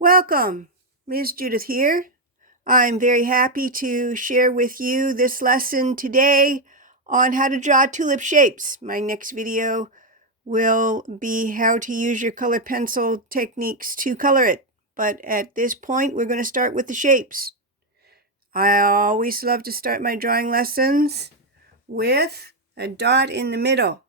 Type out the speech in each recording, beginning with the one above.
Welcome, Ms. Judith here. I'm very happy to share with you this lesson today on how to draw tulip shapes. My next video will be how to use your color pencil techniques to color it. But at this point, we're going to start with the shapes. I always love to start my drawing lessons with a dot in the middle.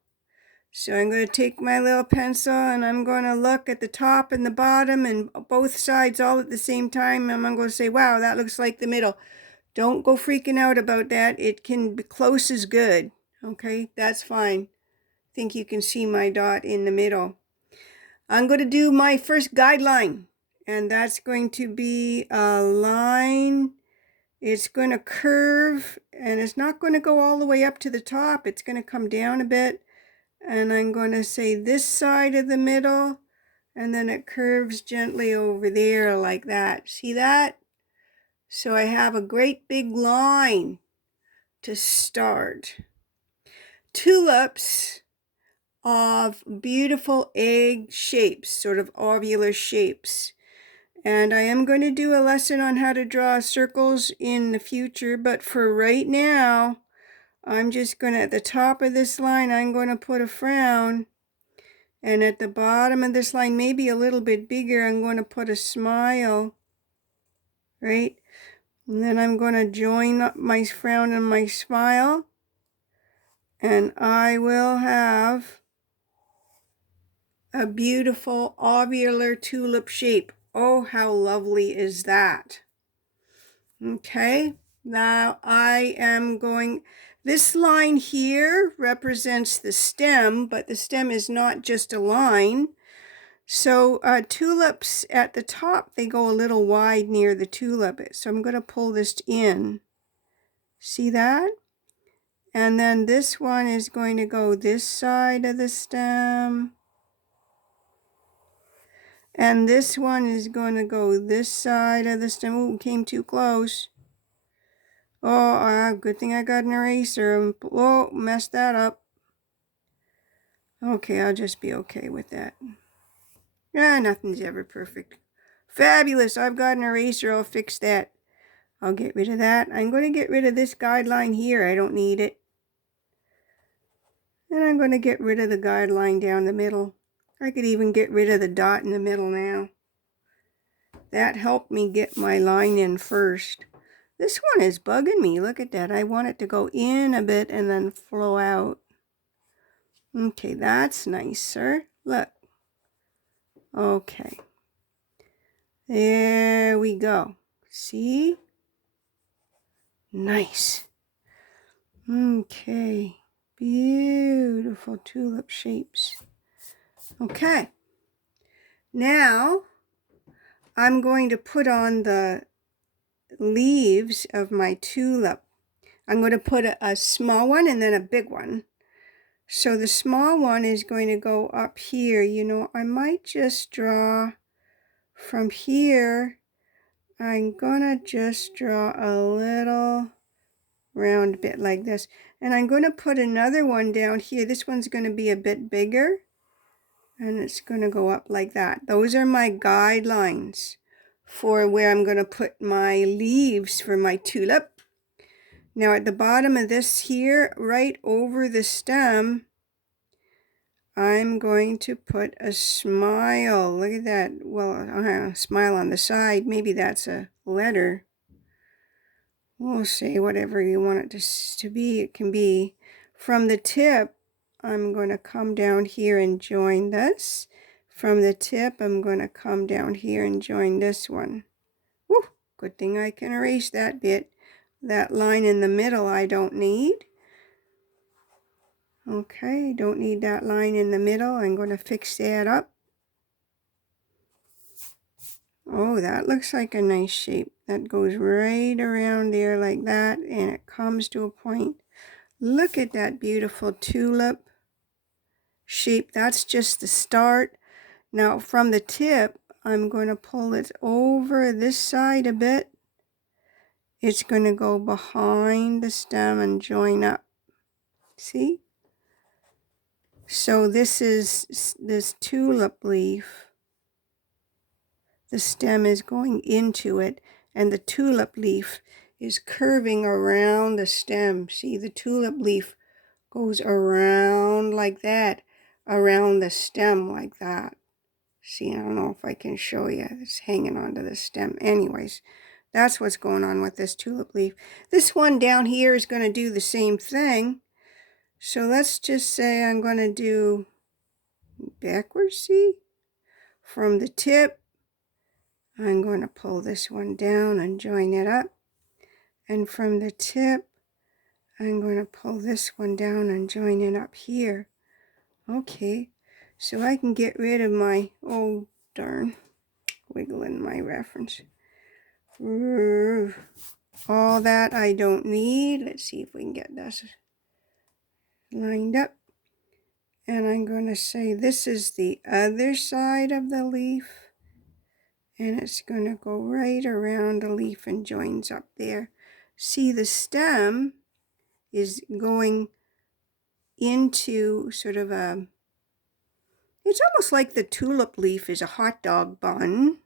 So I'm going to take my little pencil and I'm going to look at the top and the bottom and both sides all at the same time. And I'm going to say, wow, that looks like the middle. Don't go freaking out about that. It can be close as good. Okay, that's fine. I think you can see my dot in the middle. I'm going to do my first guideline. And that's going to be a line. It's going to curve and it's not going to go all the way up to the top. It's going to come down a bit. And I'm going to say this side of the middle, and then it curves gently over there like that. See that? So I have a great big line to start. Tulips of beautiful egg shapes, sort of ovular shapes. And I am going to do a lesson on how to draw circles in the future, but for right now, I'm just going to, at the top of this line, I'm going to put a frown. And at the bottom of this line, maybe a little bit bigger, I'm going to put a smile, right? And then I'm going to join up my frown and my smile. And I will have a beautiful ovular tulip shape. Oh, how lovely is that? Okay, now I am going... This line here represents the stem, but the stem is not just a line. So tulips at the top, they go a little wide near the tulip. So I'm going to pull this in. See that? And then this one is going to go this side of the stem. And this one is going to go this side of the stem. Ooh, came too close. Oh, good thing I got an eraser. Oh, messed that up. Okay, I'll just be okay with that. Nothing's ever perfect. Fabulous, I've got an eraser. I'll fix that. I'll get rid of that. I'm going to get rid of this guideline here. I don't need it. And I'm going to get rid of the guideline down the middle. I could even get rid of the dot in the middle now. That helped me get my line in first. This one is bugging me. Look at that. I want it to go in a bit and then flow out. Okay, that's nicer. Look. Okay. There we go. See? Nice. Okay. Beautiful tulip shapes. Okay. Now, I'm going to put on the leaves of my tulip. I'm going to put a small one and then a big one. So the small one is going to go up here. You know, I might just draw from here. I'm going to just draw a little round bit like this. And I'm going to put another one down here. This one's going to be a bit bigger. And it's going to go up like that. Those are my guidelines for where I'm going to put my leaves for my tulip. Now at the bottom of this here, right over the stem, I'm going to put a smile. Look at that. Well, a smile on the side. Maybe that's a letter. We'll say whatever you want it to be, it can be. From the tip, I'm going to come down here and join this. From the tip, I'm going to come down here and join this one. Woo, good thing I can erase that bit. That line in the middle I don't need. Okay, don't need that line in the middle. I'm going to fix that up. Oh, that looks like a nice shape. That goes right around there like that, and it comes to a point. Look at that beautiful tulip shape. That's just the start. Now from the tip, I'm going to pull it over this side a bit. It's going to go behind the stem and join up. See? So this is this tulip leaf. the stem is going into it, and the tulip leaf is curving around the stem. See, the tulip leaf goes around like that, around the stem like that. See, I don't know if I can show you. It's hanging onto the stem. Anyways, that's what's going on with this tulip leaf. This one down here is going to do the same thing. So let's just say I'm going to do backwards, see? From the tip, I'm going to pull this one down and join it up. And from the tip, I'm going to pull this one down and join it up here. Okay, so I can get rid of my, oh darn, wiggling my reference. All that I don't need. Let's see if we can get this lined up. And I'm going to say this is the other side of the leaf. And it's going to go right around the leaf and joins up there. See, the stem is going into sort of a, it's almost like the tulip leaf is a hot dog bun.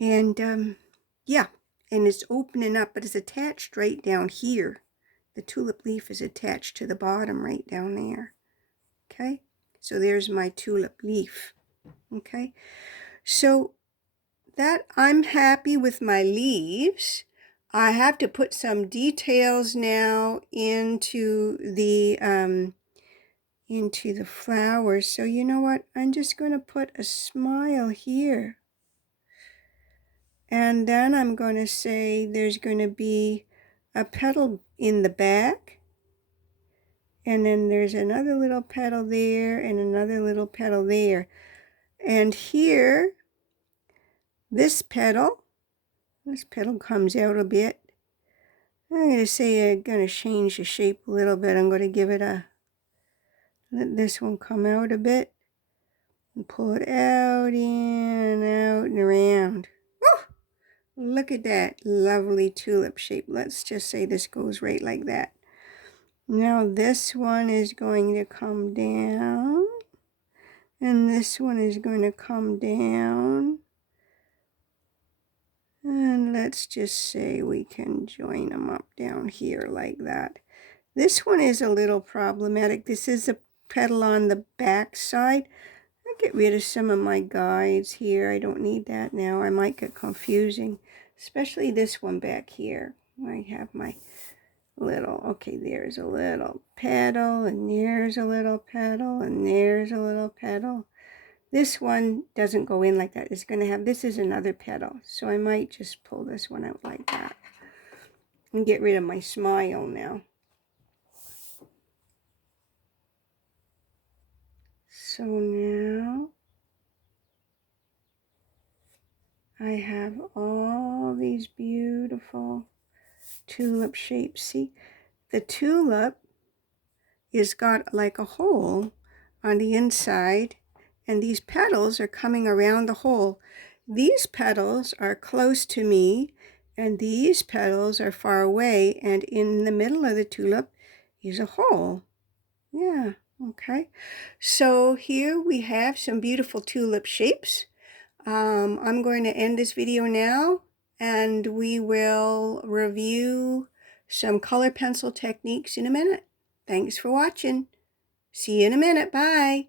And yeah, and it's opening up, but it's attached right down here. The tulip leaf is attached to the bottom right down there. Okay, so there's my tulip leaf. Okay, so that I'm happy with my leaves. I have to put some details now into the flowers. So you know what? I'm just going to put a smile here. And then I'm going to say there's going to be a petal in the back. And then there's another little petal there and another little petal there. And here, this petal comes out a bit. I'm going to say I'm going to change the shape a little bit. I'm going to give it a, let this one come out a bit. And pull it out and around. Look at that lovely tulip shape. Let's just say this goes right like that. Now this one is going to come down. And this one is going to come down. And let's just say we can join them up down here like that. This one is a little problematic. This is a petal on the back side. I'll get rid of some of my guides here. I don't need that now. I might get confusing, especially this one back here. I have my little, okay, there's a little petal, and there's a little petal, and there's a little petal. This one doesn't go in like that. It's going to have, this is another petal. So I might just pull this one out like that. And get rid of my smile now. So now I have all these beautiful tulip shapes. See, the tulip is got like a hole on the inside, and these petals are coming around the hole. These petals are close to me, and these petals are far away, and in the middle of the tulip is a hole. Yeah, okay. So here we have some beautiful tulip shapes. I'm going to end this video now, and we will review some color pencil techniques in a minute. Thanks for watching. See you in a minute. Bye.